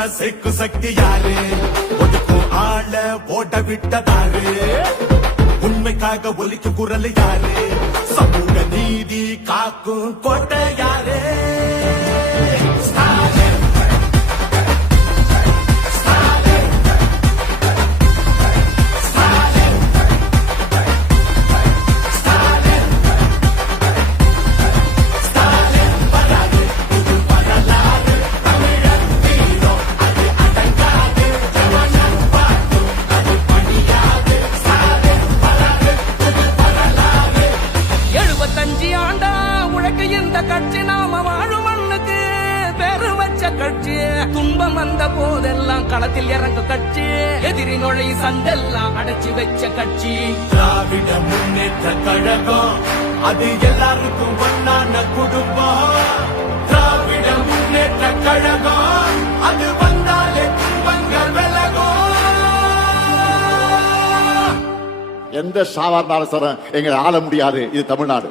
நம்ம சேர்க்கும் சக்தி யாரு? ஒடுக்கும் ஆள ஓட்ட விட்டதாரு. உண்மைக்காக ஒலிக்கும் குரல் யாரு? சமூக நீதி காக்கும் கோட்டை யாரு? கட்சி ஆண்டா உழைக்க இந்த கட்சி நாம வாழும் மண்ணுக்கு பேரு வச்ச கட்சி. துன்பம் வந்த போதெல்லாம் களத்தில் இறங்க கட்சி. எதிரி நுழை சண்டெல்லாம் அடைச்சி வச்ச கட்சி. திராவிட முன்னேற்ற கழகம் அது எல்லாருக்கும் ஒன்னான குடும்பம். திராவிட முன்னேற்ற கழகம் அது எந்த சாவார்ந்தாலும் சார் எங்களை ஆள முடியாது. இது தமிழ்நாடு.